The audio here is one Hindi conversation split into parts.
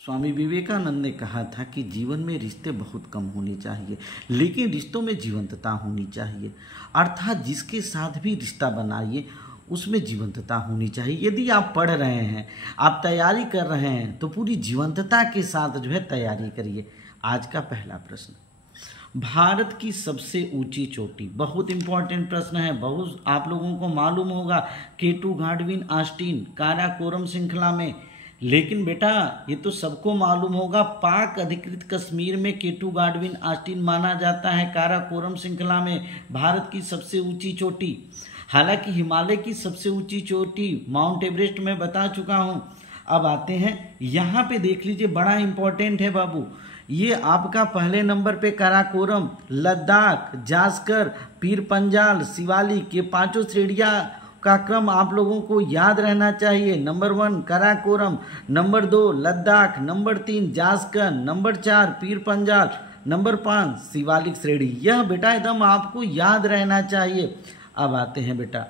स्वामी विवेकानंद ने कहा था कि जीवन में रिश्ते बहुत कम होने चाहिए, लेकिन रिश्तों में जीवंतता होनी चाहिए। अर्थात जिसके साथ भी रिश्ता बनाइए उसमें जीवंतता होनी चाहिए। यदि आप पढ़ रहे हैं, आप तैयारी कर रहे हैं, तो पूरी जीवंतता के साथ तैयारी करिए। आज का पहला प्रश्न, भारत की सबसे ऊंची चोटी, बहुत इंपॉर्टेंट प्रश्न है। बहुत आप लोगों को मालूम होगा केटू गाडविन ऑस्टिन काराकोरम श्रृंखला में, लेकिन बेटा ये तो सबको मालूम होगा, पाक अधिकृत कश्मीर में केटू गाडविन ऑस्टिन माना जाता है काराकोरम श्रृंखला में भारत की सबसे ऊंची चोटी। हालांकि हिमालय की सबसे ऊंची चोटी माउंट एवरेस्ट में बता चुका हूं। अब आते हैं यहाँ पे, देख लीजिए, बड़ा इंपॉर्टेंट है बाबू। ये आपका पहले नंबर पे काराकोरम, लद्दाख, जास्कर, पीर पंजाल, शिवालिक, ये पांचों श्रेणियां का क्रम आप लोगों को याद रहना चाहिए। Number 1 Karakoram, number 2 Ladakh, number 3 Zanskar, number 4 Pir Panjal, number 5 Shivalik श्रेणी। यह बेटा एकदम आपको याद रहना चाहिए। अब आते हैं बेटा,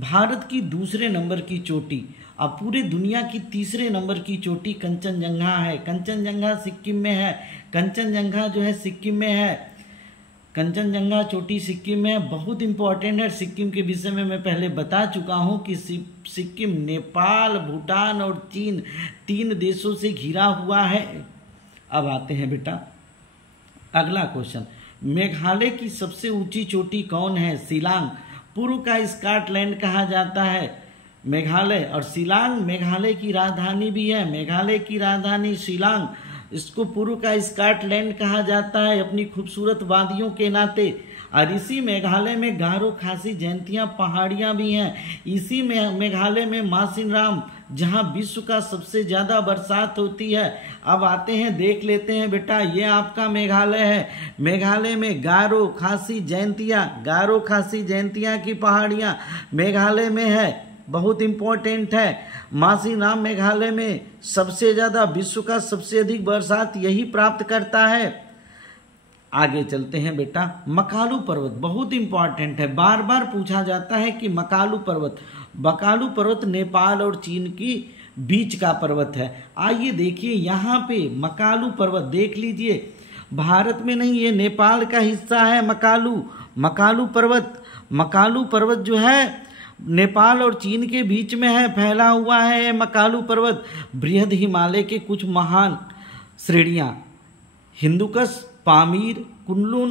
भारत की दूसरे नंबर की चोटी, अब पूरे दुनिया की तीसरे नंबर की चोटी कंचनजंगा है। कंचनजंगा सिक्किम में है। कंचनजंगा सिक्किम में है। कंचनजंगा चोटी सिक्किम में बहुत इंपॉर्टेंट है। सिक्किम के विषय में मैं पहले बता चुका हूं कि सिक्किम नेपाल, भूटान और चीन 3 देशों से घिरा हुआ है। अब आते हैं बेटा अगला क्वेश्चन, मेघालय की सबसे ऊंची चोटी कौन है? शिलांग। पूर्व का स्कॉटलैंड कहा जाता है मेघालय, और शिलांग मेघालय की राजधानी भी है। मेघालय की राजधानी शिलांग, इसको पूर्व का स्कॉटलैंड कहा जाता है अपनी खूबसूरत वादियों के नाते। और इसी मेघालय में गारो, खासी, जयंतियां पहाड़ियां भी हैं। इसी मेघालय में मासिनराम, जहां विश्व का सबसे ज्यादा बरसात होती है। अब आते हैं, देख लेते हैं बेटा, ये आपका मेघालय है। मेघालय में गारो, खासी, जयंतियां की पहाड़ियां मेघालय में है, बहुत इंपॉर्टेंट है। मासिनराम मेघालय में सबसे ज्यादा, विश्व का सबसे अधिक बरसात यही प्राप्त करता है। आगे चलते हैं बेटा, मकालू पर्वत बहुत इंपॉर्टेंट है, बार बार पूछा जाता है कि मकालू पर्वत नेपाल और चीन की बीच का पर्वत है। आइए देखिए यहाँ पे मकालू पर्वत देख लीजिए, भारत में नहीं, ये नेपाल का हिस्सा है। मकालू पर्वत नेपाल और चीन के बीच में है, फैला हुआ है मकालू पर्वत। बृहद हिमालय के कुछ महान श्रेणियां, हिंदुकश, पामीर, कुनलुन,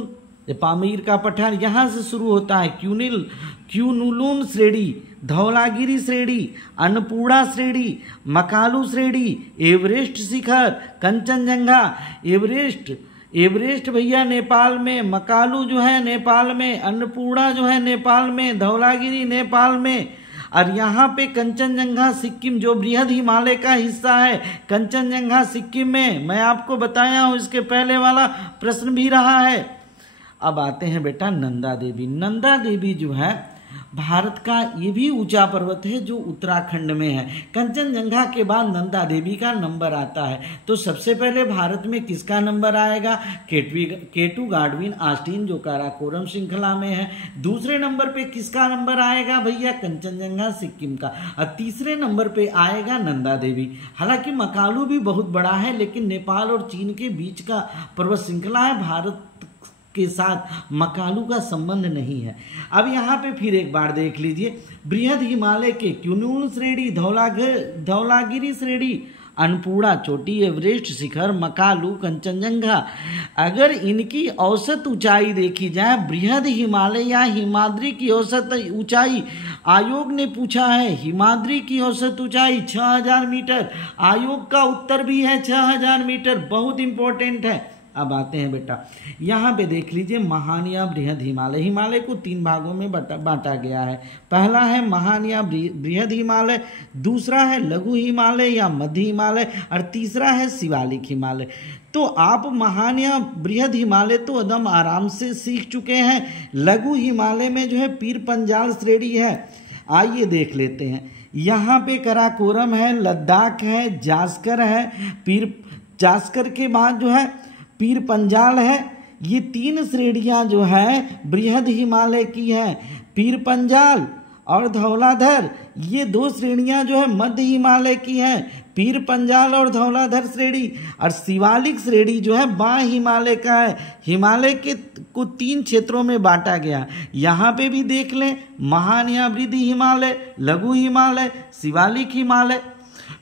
पामीर का पठार यहाँ से शुरू होता है। क्यूनुलुन श्रेणी, धौलागिरी श्रेणी, अन्नपूर्णा श्रेणी, मकालू श्रेणी, एवरेस्ट शिखर, कंचनजंगा, एवरेस्ट भैया नेपाल में, मकालू नेपाल में, अन्नपूर्णा नेपाल में, धौलागिरी नेपाल में, और यहाँ पे कंचनजंगा सिक्किम, जो बृहद हिमालय का हिस्सा है, कंचनजंगा सिक्किम में। मैं आपको बताया हूँ, इसके पहले वाला प्रश्न भी रहा है। अब आते हैं बेटा नंदा देवी भारत का ये भी ऊंचा पर्वत है जो उत्तराखंड में है। कंचनजंगा के बाद नंदा देवी का नंबर आता है। तो सबसे पहले भारत में किसका नंबर आएगा? केटू गाडविन ऑस्टिन, जो काराकोरम श्रृंखला में है। दूसरे नंबर पे किसका नंबर आएगा भैया? कंचनजंगा सिक्किम का। और तीसरे नंबर पे आएगा नंदा देवी। हालांकि मकालू भी बहुत बड़ा है, लेकिन नेपाल और चीन के बीच का पर्वत श्रृंखला है, भारत के साथ मकालू का संबंध नहीं है। अब यहाँ पे फिर एक बार देख लीजिए, बृहद हिमालय के क्यूनुलुन श्रेणी, धौलागिरी श्रेणी, अन्नपूर्णा चोटी, एवरेस्ट शिखर, मकालू, कंचनजंगा, अगर इनकी औसत ऊंचाई देखी जाए, बृहद हिमालय या हिमाद्री की औसत ऊंचाई आयोग ने पूछा है, हिमाद्री की औसत ऊंचाई 6000 मीटर। आयोग का उत्तर भी है 6000 मीटर, बहुत इंपॉर्टेंट है। अब आते हैं बेटा, यहाँ पे देख लीजिए महान या बृहद हिमालय। हिमालय को 3 भागों में बांटा गया है। पहला है महान या बृहद हिमालय, दूसरा है लघु हिमालय या मध्य हिमालय, और तीसरा है शिवालिक हिमालय। तो आप महान या बृहद हिमालय तो एकदम आराम से सीख चुके हैं। लघु हिमालय में पीर पंजाल श्रेणी है। आइए देख लेते हैं, यहाँ पे काराकोरम है, लद्दाख है, जास्कर है, जास्कर के बाद पीर पंजाल है। ये 3 श्रेणियां बृहद हिमालय की हैं। पीर पंजाल और धौलाधर, ये 2 श्रेणियां मध्य हिमालय की हैं। पीर पंजाल और धौलाधर श्रेणी। और शिवालिक श्रेणी जो है बाह्य हिमालय का है। हिमालय के को 3 क्षेत्रों में बांटा गया। यहाँ पे भी देख लें, महान या वृद्धि हिमालय, लघु हिमालय, शिवालिक हिमालय।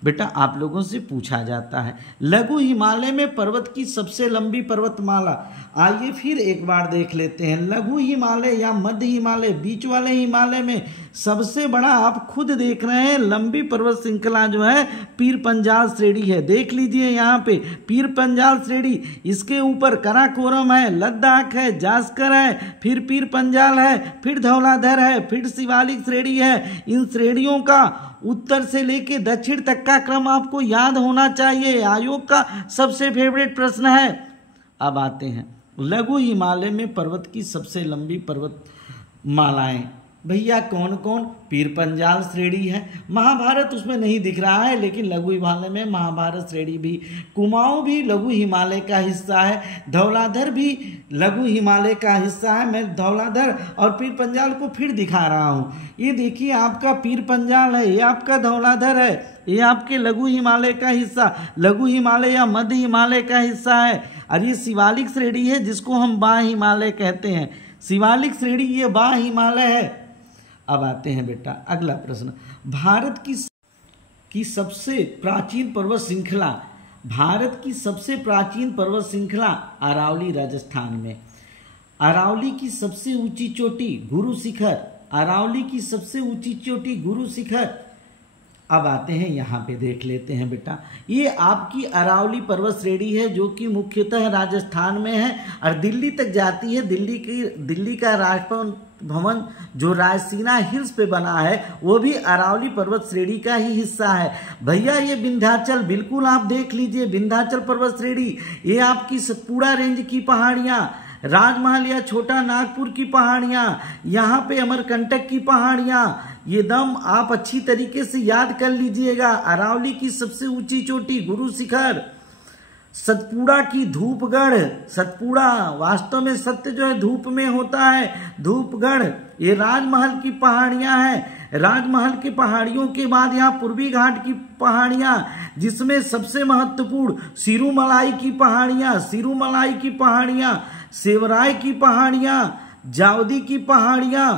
बेटा आप लोगों से पूछा जाता है लघु हिमालय में पर्वत की सबसे लंबी पर्वतमाला। आइए फिर एक बार देख लेते हैं। लघु हिमालय या मध्य हिमालय, बीच वाले हिमालय में सबसे बड़ा आप खुद देख रहे हैं लंबी पर्वत श्रृंखला जो है पीर पंजाल श्रेणी है। देख लीजिए यहाँ पे पीर पंजाल श्रेणी, इसके ऊपर कराकोरम है, लद्दाख है, जास्कर है, फिर पीर पंजाल है, फिर धौलाधर है, फिर शिवालिक श्रेणी है। इन श्रेणियों का उत्तर से लेके दक्षिण तक का क्रम आपको याद होना चाहिए। आयोग का सबसे फेवरेट प्रश्न है। अब आते हैं लघु हिमालय में पर्वत की सबसे लंबी पर्वतमालाएं। भैया कौन कौन? पीर पंजाल श्रेणी है, महाभारत उसमें नहीं दिख रहा है लेकिन लघु हिमालय में महाभारत श्रेणी भी। कुमाऊं भी लघु हिमालय का हिस्सा है, धौलाधर भी लघु हिमालय का हिस्सा है। मैं धौलाधर और पीर पंजाल को फिर दिखा रहा हूँ। ये देखिए आपका पीर पंजाल है, ये आपका धौलाधर है, ये आपके लघु हिमालय का हिस्सा, लघु हिमालय या मध्य हिमालय का हिस्सा है। और ये शिवालिक श्रेणी है जिसको हम बाह्य हिमालय कहते हैं। शिवालिक श्रेणी ये बाह्य हिमालय है। अब आते हैं बेटा अगला प्रश्न। भारत की सबसे प्राचीन पर्वत श्रृंखला, भारत की सबसे प्राचीन पर्वत श्रृंखला अरावली राजस्थान में। अरावली की सबसे ऊंची चोटी गुरु शिखर, अरावली की सबसे ऊंची चोटी गुरु शिखर। अब आते हैं यहाँ पे देख लेते हैं बेटा, ये आपकी अरावली पर्वत श्रेणी है जो कि मुख्यतः राजस्थान में है और दिल्ली तक जाती है। दिल्ली का राजभवन जो रायसीना हिल्स पे बना है वो भी अरावली पर्वत श्रेणी का ही हिस्सा है। भैया ये विंध्याचल, बिल्कुल आप देख लीजिए विंध्याचल पर्वत श्रेणी, ये आपकी सतपुड़ा रेंज की पहाड़ियाँ, राजमहल या छोटा नागपुर की पहाड़ियाँ, यहाँ पे अमरकंटक की पहाड़ियाँ, ये दम आप अच्छी तरीके से याद कर लीजिएगा। अरावली की सबसे ऊंची चोटी गुरु शिखर, सतपुड़ा की धूपगढ़, सतपुड़ा वास्तव में सत्य जो है धूप में होता है, धूपगढ़, ये राजमहल की पहाड़ियां हैं। राजमहल की पहाड़ियों के बाद यहाँ पूर्वी घाट की पहाड़ियां, जिसमें सबसे महत्वपूर्ण सिरूमलाई की पहाड़ियां, सिरूमलाई की पहाड़ियां, सेवराय की पहाड़ियां, जावदी की पहाड़ियां,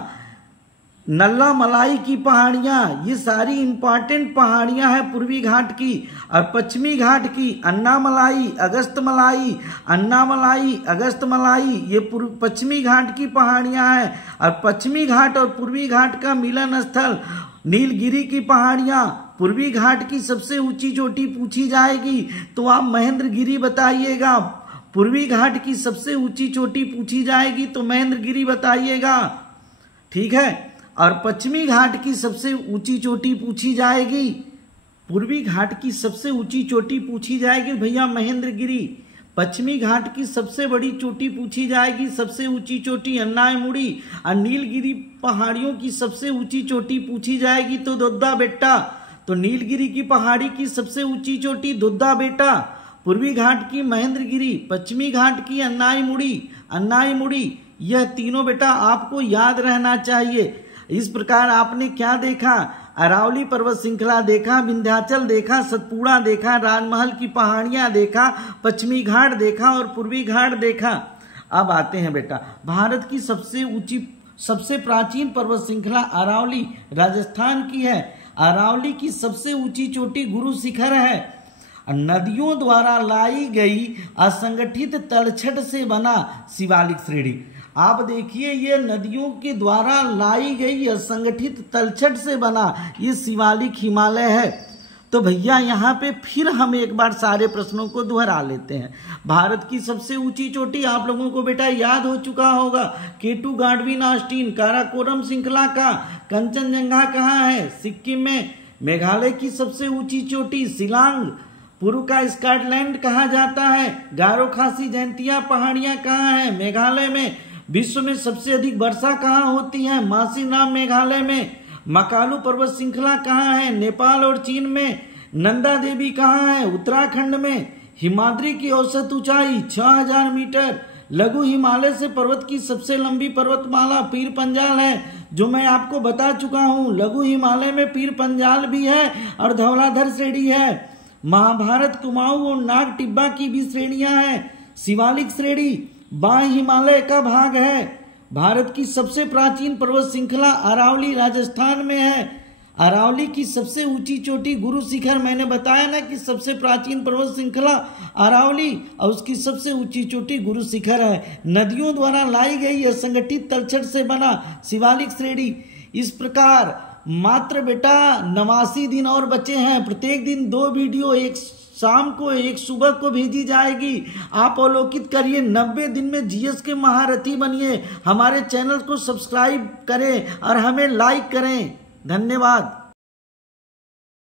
नल्ला मलाई की पहाड़ियां, ये सारी इंपॉर्टेंट पहाड़ियां हैं पूर्वी घाट की। और पश्चिमी घाट की अन्नामलाई, अगस्त मलाई, अन्नामलाई, अगस्त मलाई, ये पश्चिमी घाट की पहाड़ियां हैं। और पश्चिमी घाट और पूर्वी घाट का मिलन स्थल नीलगिरी की पहाड़ियां। पूर्वी घाट की सबसे ऊंची चोटी पूछी जाएगी तो आप महेंद्रगिरी बताइएगा। पूर्वी घाट की सबसे ऊंची चोटी पूछी जाएगी तो महेंद्रगिरी बताइएगा, ठीक है। और पश्चिमी घाट की सबसे ऊंची चोटी पूछी जाएगी, पूर्वी घाट की सबसे ऊंची चोटी पूछी जाएगी भैया महेंद्रगिरी। पश्चिमी घाट की सबसे बड़ी चोटी पूछी जाएगी, सबसे ऊंची चोटी अन्नायमुड़ी। और नीलगिरी पहाड़ियों की सबसे ऊंची चोटी पूछी जाएगी तो दोद्दा बेट्टा। तो नीलगिरी की पहाड़ी की सबसे ऊंची चोटी दोद्दा बेटा, पूर्वी घाट की महेंद्रगिरी, पश्चिमी घाट की अन्नायमुड़ी। यह तीनों बेटा आपको याद रहना चाहिए। इस प्रकार आपने क्या देखा? अरावली पर्वत श्रृंखला देखा, विंध्याचल देखा, सतपुड़ा देखा, राजमहल की पहाड़ियां देखा, पश्चिमी घाट देखा और पूर्वी घाट देखा। अब आते हैं बेटा भारत की सबसे प्राचीन पर्वत श्रृंखला अरावली राजस्थान की है। अरावली की सबसे ऊंची चोटी गुरु शिखर है। नदियों द्वारा लाई गई असंगठित तलछट से बना शिवालिक श्रेणी। आप देखिए ये नदियों के द्वारा लाई गई असंगठित तलछट से बना ये शिवालिक हिमालय है। तो भैया यहाँ पे फिर हम एक बार सारे प्रश्नों को दोहरा लेते हैं। भारत की सबसे ऊंची चोटी आप लोगों को बेटा याद हो चुका होगा, K2 गाडविन ऑस्टिन। काराकोरम श्रृंखला का कंचनजंगा कहाँ है? सिक्किम में। मेघालय की सबसे ऊंची चोटी शिलांग, पूर्व का स्कॉटलैंड कहा जाता है। गारो खासी जयंतिया पहाड़ियां कहाँ है? मेघालय में। विश्व में सबसे अधिक वर्षा कहाँ होती है? मासीनाम मेघालय में। मकालू पर्वत श्रृंखला कहाँ है? नेपाल और चीन में। नंदा देवी कहाँ है? उत्तराखंड में। हिमाद्री की औसत ऊंचाई 6000 मीटर। लघु हिमालय से पर्वत की सबसे लंबी पर्वतमाला पीर पंजाल है, जो मैं आपको बता चुका हूँ। लघु हिमालय में पीर पंजाल भी है और धौलाधर श्रेणी है। महाभारत, कुमाऊं और नाग टिब्बा की भी श्रेणियां हैं। शिवालिक श्रेणी बाह्य हिमालय का भाग है। भारत की सबसे प्राचीन पर्वत श्रृंखला अरावली राजस्थान में है। अरावली की सबसे ऊंची चोटी गुरु शिखर, मैंने बताया ना कि सबसे प्राचीन पर्वत श्रृंखला अरावली और उसकी सबसे ऊंची चोटी गुरु शिखर है। नदियों द्वारा लाई गई असंगठित तलछट से बना शिवालिक श्रेणी। इस प्रकार मात्र बेटा 89 दिन और बचे हैं। प्रत्येक दिन 2 वीडियो, एक शाम को एक सुबह को भेजी जाएगी। आप अवलोकित करिए, 90 दिन में जीएस के महारथी बनिए। हमारे चैनल को सब्सक्राइब करें और हमें लाइक करें। धन्यवाद।